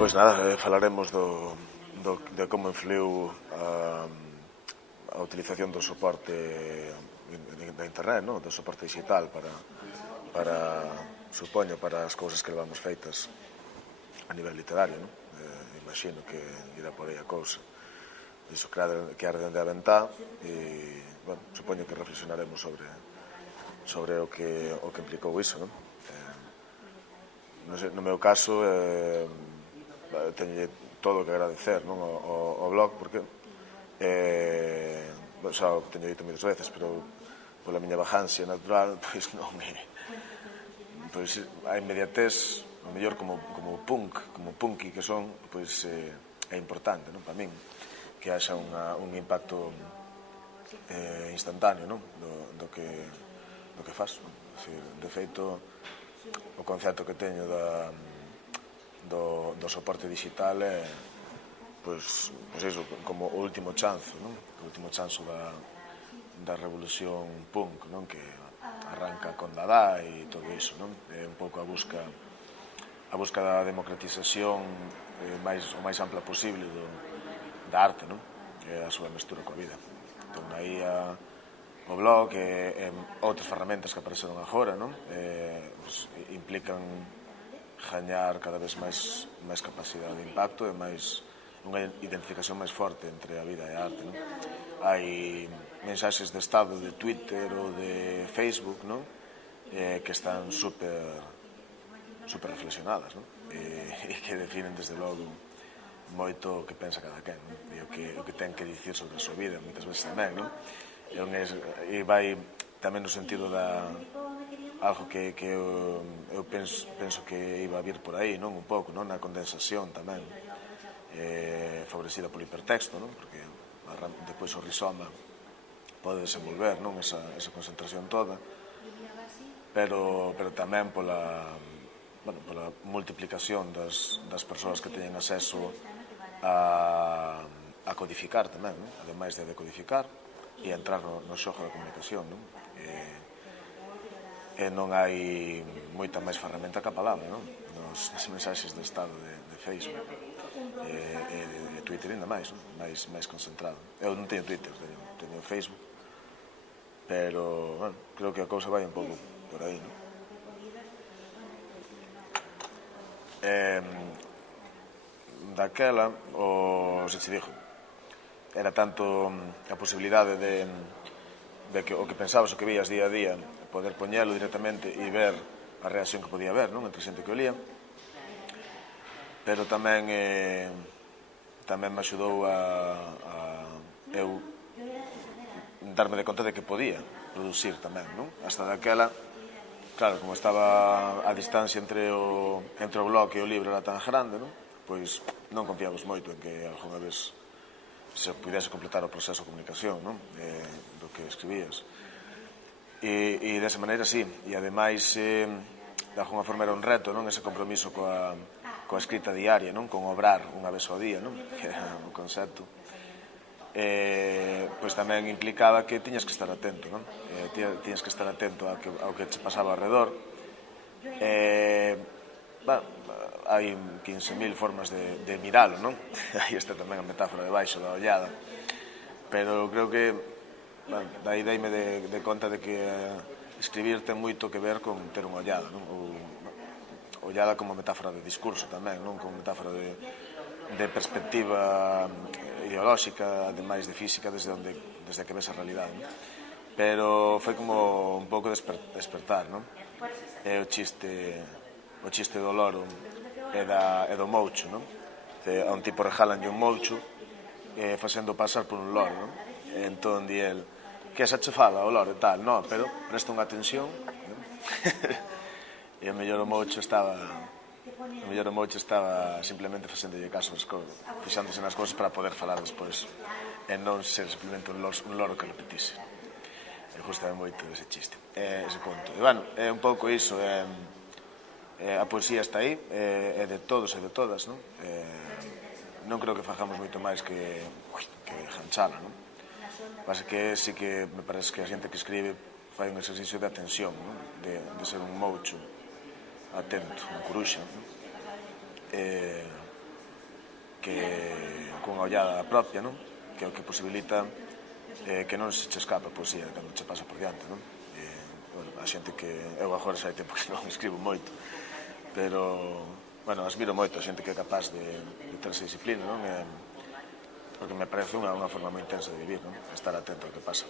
Pois nada, falaremos de como influiu a utilización do soporte da internet, do soporte digital supoño, para as cousas que levamos feitas a nivel literario. Imagino que irá por aí a cousa. Iso que arde de aventá e, supoño que reflexionaremos sobre o que implicou iso. No meu caso, teño todo o que agradecer ao blog, porque xa o teño dito moitas veces, pero pola miña bajancia natural, pois non me... Pois a inmediatez, o mellor como punky que son, pois é importante, para min, que haxa un impacto instantáneo do que faz. De feito, o concepto que teño do soporte digital é pois iso, como o último chanzo, o último chanzo da revolución punk, que arranca con Dada e todo iso. É un pouco a busca da democratización o máis ampla posible da arte, e a súa mestura coa vida. Entón aí o blog e outras ferramentas que apareceron agora implican gañar cada vez máis capacidade de impacto e unha identificación máis forte entre a vida e a arte. Hai mensaxes de estado de Twitter ou de Facebook que están super reflexionadas e que definen desde logo moito o que pensa cada quen e o que ten que dicir sobre a súa vida moitas veces tamén. E vai tamén no sentido da algo que eu penso que iba a vir por aí un pouco, na condensación tamén, favorecida polo hipertexto, porque depois o rizoma pode desenvolver esa concentración toda, pero tamén pola multiplicación das persoas que teñen acceso a codificar tamén, ademais de decodificar e entrar no xogo da comunicación. E non hai moita máis ferramenta que a palabra, nos mensaxes de estado de Facebook e Twitter ainda máis concentrado. Eu non teño Twitter, teño Facebook, pero creo que a cousa vai un pouco por aí. Daquela, se te digo, era tanto a posibilidade de que o que pensabas, o que vías día a día, poder poñelo directamente e ver a reacción que podía haber entre xente que o lía, pero tamén me axudou a eu darme de conta de que podía producir tamén. Hasta daquela, claro, como estaba a distancia entre o blog e o libro era tan grande, pois non confiamos moito en que algunha vez se pudese completar o proceso de comunicación do que escribías. E desa maneira, sí, e ademais de alguna forma era un reto, ese compromiso coa escrita diaria, con obrar unha vez ao día, que era o concepto, pois tamén implicaba que tiñas que estar atento, tiñas que estar atento ao que te pasaba ao redor. Hai 15.000 formas de miralo, aí está tamén a metáfora de baixo da ollada, pero creo que daí deime de conta de que escribir ten moito que ver con ter unha ollada, ollada como metáfora de discurso tamén, como metáfora de perspectiva ideolóxica, ademais de física, desde que ves a realidade. Pero foi como un pouco despertar, é o chiste do loro e do moucho, a un tipo rejálanlle un moucho facendo pasar por un loro, e entón di el: que xa che fala o loro e tal, pero presta unha atención. E o mellor o moucho estaba simplemente facéndolle caso fixándose nas cousas para poder falar despois e non ser simplemente un loro que repetise. E gustame moito ese chiste, ese conto. E é un pouco iso, A poesía está aí, é de todos e de todas, non? Non creo que fajamos moito máis que janchala, non? Pasa que sí que me parece que a xente que escribe fai un exercicio de atención, non? De ser un moucho atento, un coruxa, non? Que cunha ollada propia, non? Que é o que posibilita que non se che escapa a poesía cando che pasa por diante, non? Bueno, a xente que eu agora xa hai tempo que non escribo moito, pero, bueno, admiro moito a xente que é capaz de ter esa disciplina, non? Porque me parece unha forma moi intensa de vivir, non? Estar atento ao que pasa.